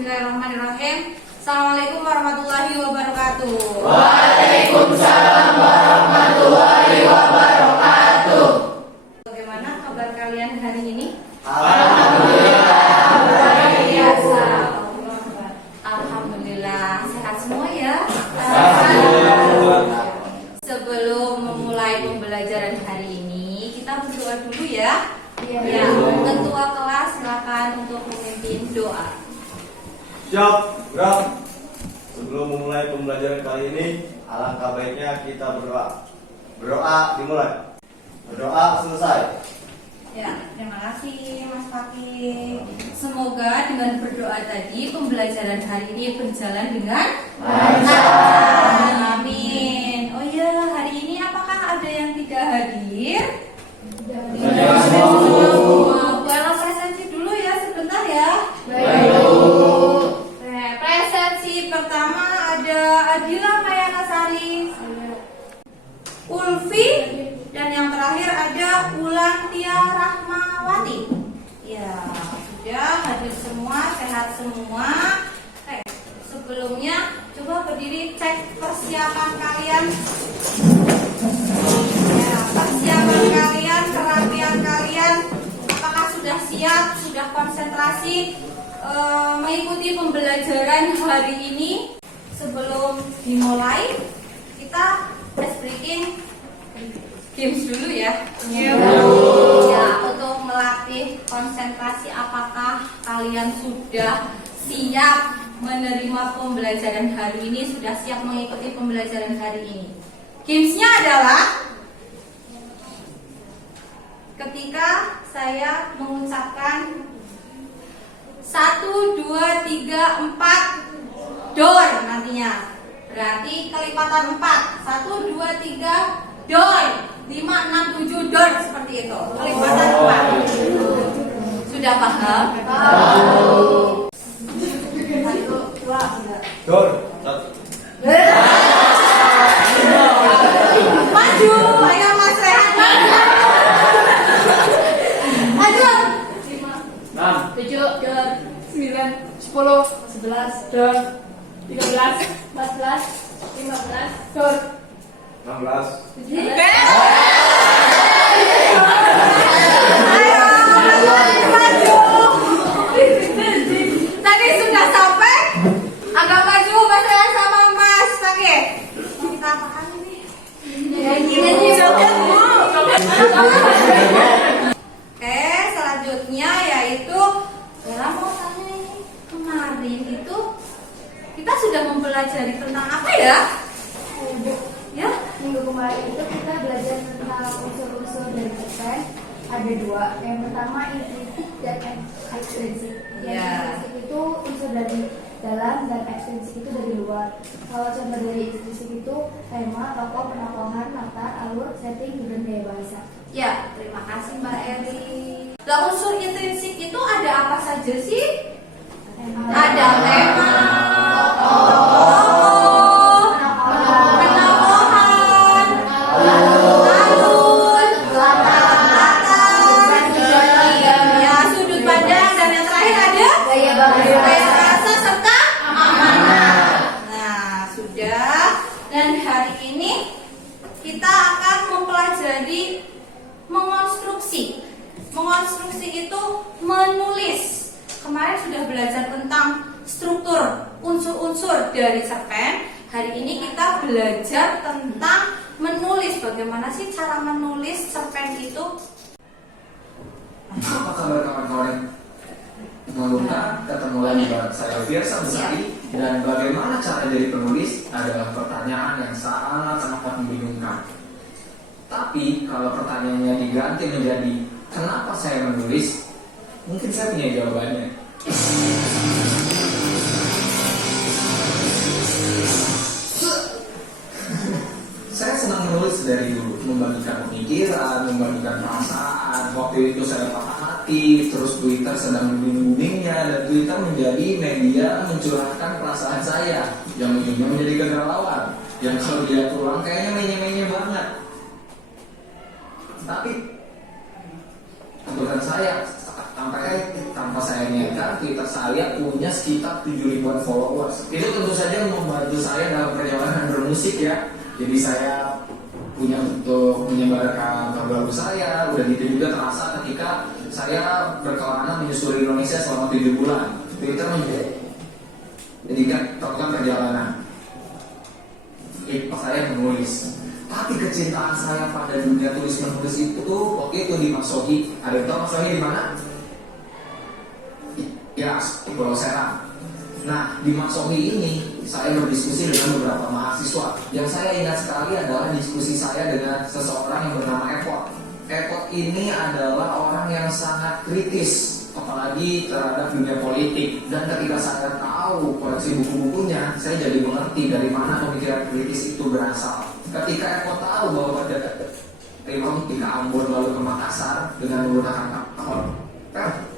Bismillahirrahmanirrahim. Assalamualaikum warahmatullahi wabarakatuh. Waalaikumsalam warahmatullahi wabarakatuh. Bagaimana kabar kalian hari ini? Alhamdulillah, luar biasa. Alhamdulillah, sehat semua ya. Alhamdulillah. Sebelum memulai pembelajaran hari ini, kita berdoa dulu ya. Iya. Ya, ketua kelas silakan untuk memimpin doa. Siap, gerak. Sebelum memulai pembelajaran kali ini, alangkah baiknya kita berdoa. Berdoa dimulai. Berdoa selesai. Ya, terima kasih Mas Fakih. Semoga dengan berdoa tadi pembelajaran hari ini berjalan dengan lancar. Amin. Oh ya, hari ini apakah ada yang tidak hadir? Tidak semua. Buatlah presensi dulu ya sebentar ya. Presensi pertama ada Adila Mayanasari, Ulfi, dan yang terakhir ada Ulantia Rahmawati. Ya, sudah hadir semua, sehat semua. Sebelumnya coba berdiri, cek persiapan kalian. Ya, persiapan kalian, kerapian kalian, apakah sudah siap, sudah konsentrasi mengikuti pembelajaran hari ini? Sebelum dimulai, kita ice breaking games dulu ya. Ya, untuk melatih konsentrasi, apakah kalian sudah siap menerima pembelajaran hari ini, sudah siap mengikuti pembelajaran hari ini? Gamesnya adalah ketika saya mengucapkan 1, 2, 3, 4 door nantinya. Berarti kelipatan 4. 1, 2, 3 door. 5, 6, 7 door seperti itu. Kelipatan 4. Sudah paham? Dor. Maju, ayo Mas Rehan. Maju. 6, 7 door. 9, 10, 11, dor, 13, 14, 15, dor, 16. Tadi sudah sampai. Agak maju Mas Rehan sama Mas Fakih. Kita apakan ini? Nyanyi joget Bu. Oke, selanjutnya yaitu Bella mau tanya ini, kemarin itu kita sudah mempelajari tentang apa ya? Ya? Minggu kemarin itu kita belajar tentang unsur-unsur dari cerpen. Ada 2. Yang pertama intrinsik dan ekstrinsik. Yang Ya. intrinsik itu unsur dari dalam dan ekstrinsik itu dari luar. Kalau contoh dari intrinsik itu tema, tokoh, penampakan, latar, alur, setting, dan gaya bahasa. Ya, terima kasih Mbak Eri. Lah unsur intrinsik itu ada apa saja sih? Ada tema, tokoh, penampakan, alur, latar, ya sudut pandang, dan yang terakhir ada Gaya gaya bahasa. bahasa serta amanah. Nah, sudah. Dan hari ini kita akan mempelajari mengonstruksi. Mengonstruksi itu menulis. Kemarin sudah belajar tentang struktur unsur-unsur dari cerpen. Hari ini kita belajar tentang menulis. Bagaimana sih cara menulis cerpen itu? Apa kabar kawan-kawan? Sebelumnya ketemu lagi bareng saya Fiersa Besari. Dan bagaimana cara jadi penulis adalah pertanyaan yang sangat membingungkan. Tapi kalau pertanyaannya diganti menjadi kenapa saya menulis, mungkin saya punya jawabannya. Saya senang menulis dari dulu, membagikan pemikiran, membagikan perasaan. Waktu itu saya patah hati, terus Twitter sedang booming-boomingnya, dan Twitter menjadi media mencurahkan perasaan saya yang ujungnya menjadi kegalauan. Yang kalau dia pulang kayaknya menye-menye banget. Tapi kebetulan saya tanpa saya niatkan Twitter saya punya sekitar 7.000-an followers. Itu tentu saja membantu saya dalam perjalanan bermusik ya. Jadi saya punya untuk menyebarkan lagu saya. Udah gitu juga terasa ketika saya berkelana menyusuri Indonesia selama 7 bulan. Twitter jadi kan melakukan perjalanan. Pas saya menulis. Tapi kecintaan saya pada dunia tulis menulis itu tuh waktu itu di Mas Sohi. Ada yang tahu Mas Sohi di mana? Ya, di Pulau Serang. Nah, di Mas Sohi ini saya berdiskusi dengan beberapa mahasiswa. Yang saya ingat sekali adalah diskusi saya dengan seseorang yang bernama Epot. Epot ini adalah orang yang sangat kritis, apalagi terhadap dunia politik. Dan ketika saya tahu koleksi buku-bukunya, saya jadi mengerti dari mana pemikiran kritis itu berasal. Ketika Eko tahu bahwa Rimong ke Ambon lalu ke Makassar dengan menggunakan kapal,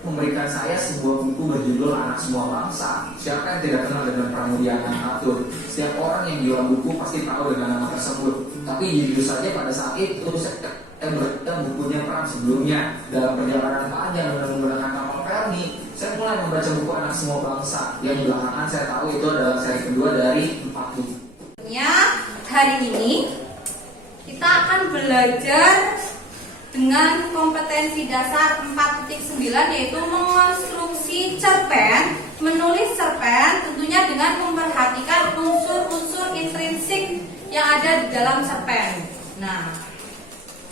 memberikan saya sebuah buku berjudul Anak Semua Bangsa. Siapa yang tidak kenal dengan Pramudia Anantatur? Setiap orang yang jual buku pasti tahu dengan nama tersebut. Tapi jujur saja pada saat itu saya berbaca bukunya Pram sebelumnya. Dalam perjalanan panjang dengan menggunakan kapal Perni, saya mulai membaca buku Anak Semua Bangsa. Yang belakangan saya tahu itu adalah seri kedua dari 4 buku. Hari ini kita akan belajar dengan kompetensi dasar 4.9 yaitu mengonstruksi cerpen, menulis cerpen tentunya dengan memperhatikan unsur-unsur intrinsik yang ada di dalam cerpen. Nah,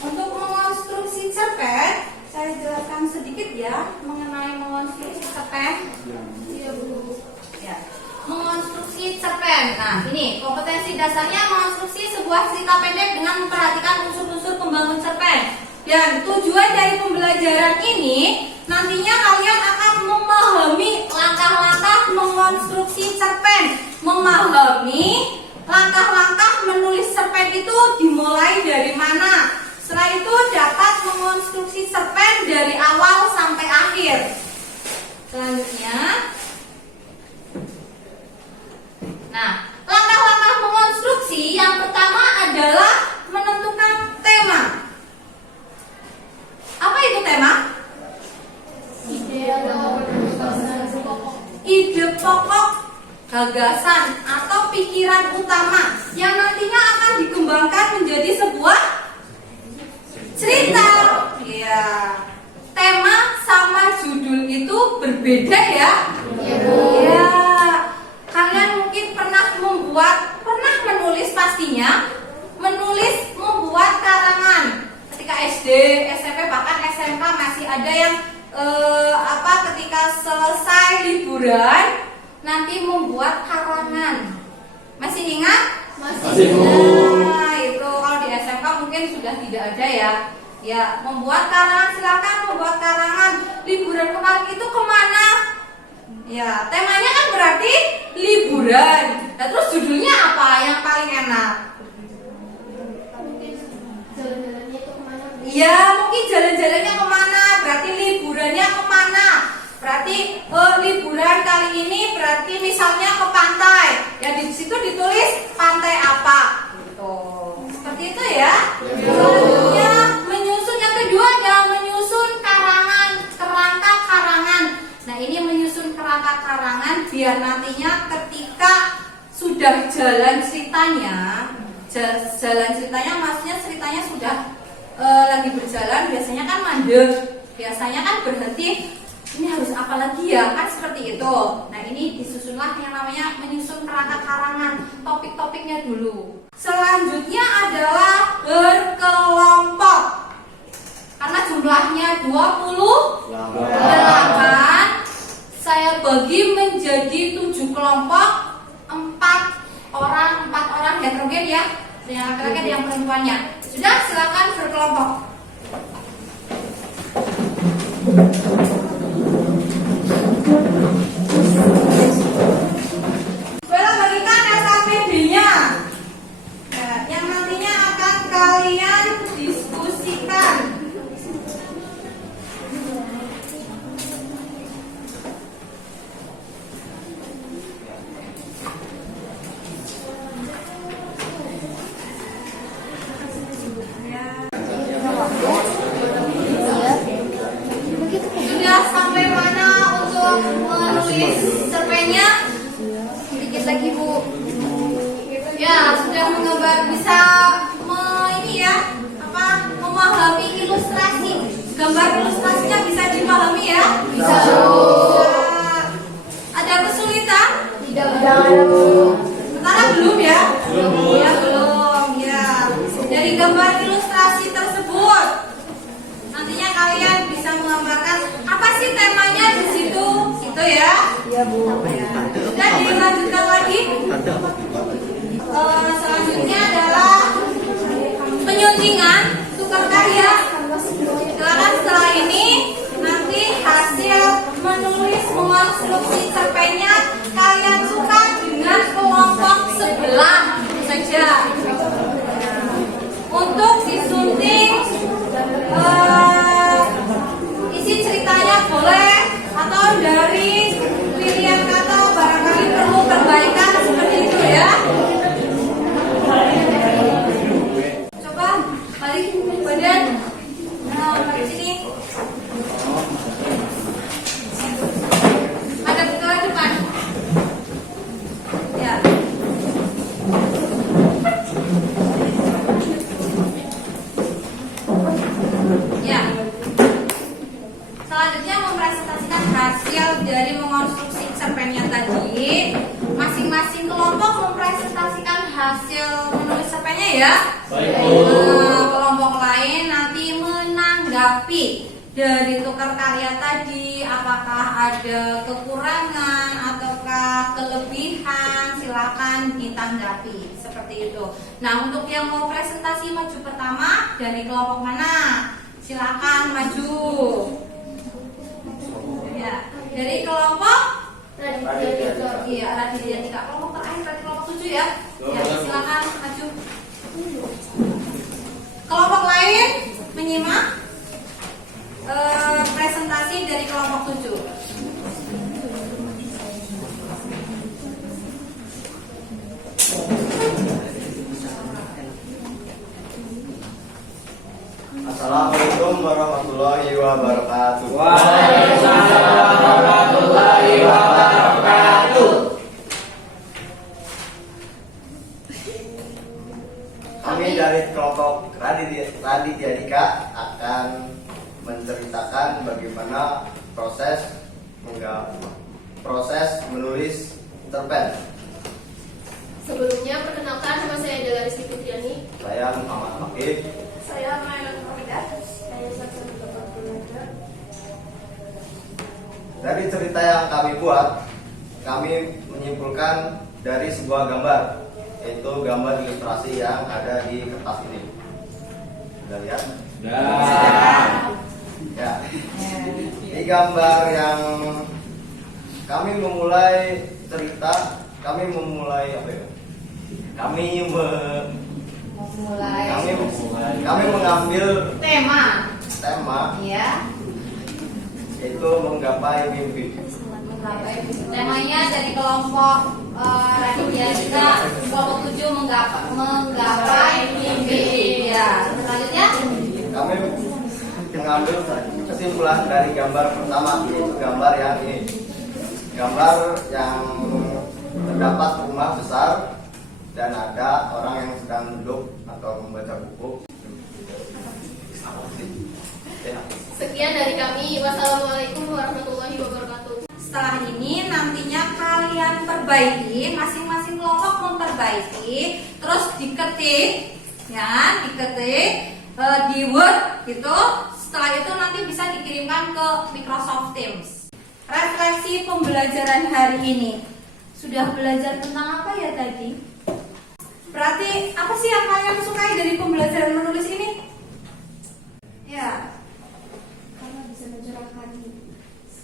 untuk mengonstruksi cerpen, saya jelaskan sedikit ya mengenai mengonstruksi cerpen. Iya, Bu. Ya. Mengonstruksi cerpen. Nah, ini kompetensi dasarnya mengonstruksi sebuah cerita pendek dengan memperhatikan unsur-unsur pembangun cerpen. Dan tujuan dari pembelajaran ini nantinya kalian akan memahami langkah-langkah mengonstruksi cerpen, memahami langkah-langkah menulis cerpen itu dimulai dari mana. Setelah itu dapat mengonstruksi cerpen dari awal sampai akhir. Selanjutnya, nah, langkah-langkah mengonstruksi yang pertama adalah menentukan tema. Apa itu tema? Ide pokok, gagasan atau pikiran utama yang nantinya akan dikembangkan menjadi sebuah cerita. Ya, tema sama judul itu berbeda ya. Ya. Kalian mungkin pernah menulis pastinya, membuat karangan. Ketika SD, SMP, bahkan SMK masih ada yang ketika selesai liburan nanti membuat karangan. Masih ingat? Masih. Nah, itu kalau di SMK mungkin sudah tidak ada ya. Ya, membuat karangan, silakan membuat karangan. Liburan kemarin itu kemana? Ya, temanya kan berarti liburan. Nah, terus judulnya apa yang paling enak? Jalan-jalannya itu kemana? Iya, mungkin jalan-jalannya kemana? Berarti liburannya kemana? Berarti liburan kali ini berarti misalnya ke pantai. Ya di situ ditulis pantai apa? Gitu. Seperti itu ya. Selanjutnya menyusun, yang kedua adalah menyusun kerangka karangan. Nah, ini menyusun kerangka karangan biar nantinya ketika sudah jalan ceritanya maksudnya ceritanya sudah lagi berjalan, biasanya kan mandek, biasanya kan berhenti, ini harus apa lagi ya, kan seperti itu. Nah, ini disusunlah yang namanya menyusun kerangka karangan, topik-topiknya dulu. Selanjutnya adalah berkelompok. Karena jumlahnya 28, saya bagi menjadi 7 kelompok, 4 orang heterogen ya, yang laki-laki dan yang perempuannya. Sudah, silakan berkelompok. Boleh bagikan SAPD-nya yang nantinya akan kalian diskusikan. Begitu lagi Bu. Ya, sudah menggambar bisa ini ya, memahami ilustrasi. Gambar ilustrasinya bisa dipahami ya? Bisa. Ada kesulitan? Tidak ada Bu. Sekarang belum ya? Ya, belum ya. Dari gambar ilustrasi tersebut, nantinya kalian bisa menggambarkan apa sih temanya di situ, gitu ya? Iya Bu. Dan dilanjutkan lagi. Selanjutnya adalah penyuntingan tukar karya. Silakan setelah ini nanti hasil menulis mengonstruksi cerpennya kalian suka dengan kelompok sebelah saja. Untuk disunting isi ceritanya boleh atau dari pilihan kata barangkali perlu perbaikan seperti itu ya. Coba balik badan. Nah, balik sini. Ada ke depan. Ya. Ya. Selanjutnya mempresentasikan hasil dari mengonstruksi cerpennya tadi. Masing-masing kelompok mempresentasikan hasil menulis cerpennya ya. Kelompok lain nanti menanggapi dari tukar karya tadi, apakah ada kekurangan ataukah kelebihan, silakan ditanggapi seperti itu. Nah, untuk yang mau presentasi maju pertama dari kelompok mana? Silakan maju. Ya, dari kelompok iya, Raditya 3. Kelompok terakhir dari kelompok 7 ya. Ya, silakan maju. Kelompok lain menyimak presentasi dari kelompok 7. Assalamualaikum warahmatullahi wabarakatuh. Waalaikumsalam warahmatullahi wabarakatuh. Kami dari kelompok Raditya Dika akan menceritakan bagaimana proses menulis cerpen. Sebelumnya perkenalkan, nama saya adalah Rizky Fitriani. Saya Muhammad Makib. Saya Maela Nurhalidah. Saya Saksa Bunda. Dari cerita yang kami buat, kami menyimpulkan dari sebuah gambar, yaitu gambar ilustrasi yang ada di kertas ini. Sudah lihat? Ya. Ini gambar yang kami memulai cerita, kami mengambil Tema. Ya. yaitu menggapai mimpi. Temanya dari kelompok Raditya Dika kelompok 7 menggapai mimpi. Ya. Selanjutnya Kami mengambil kesimpulan dari gambar pertama, yaitu gambar yang ini. Gambar yang terdapat rumah besar dan ada orang yang sedang duduk atau membaca buku. Sekian dari kami. Wassalamualaikum warahmatullahi wabarakatuh. setelah ini nantinya kalian perbaiki, masing-masing kelompok memperbaiki, terus diketik, ya, di Word gitu. Setelah itu nanti bisa dikirimkan ke Microsoft Teams. Refleksi pembelajaran hari ini. Sudah belajar tentang apa ya tadi? Berarti apa sih yang kalian sukai dari pembelajaran menulis ini? Ya, Karena bisa mencurahkan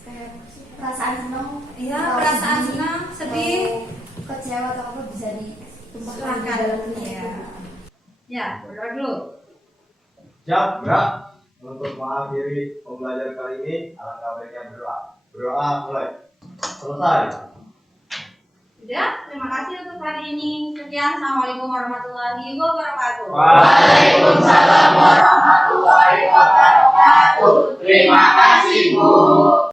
kayak perasaan senang, iya, perasaan senang, sedih, kecewa atau apa bisa ditumpahkan di Silahkan. dalam tulis. Ya. Ya, berdoa dulu. Siap, gerak. Untuk mengakhiri pembelajaran kali ini, alangkah baiknya berdoa. Berdoa mulai. Selesai. Sudah, terima kasih untuk hari ini. Sekian, Assalamualaikum warahmatullahi wabarakatuh. Waalaikumsalam warahmatullahi wabarakatuh. Terima kasih, Bu.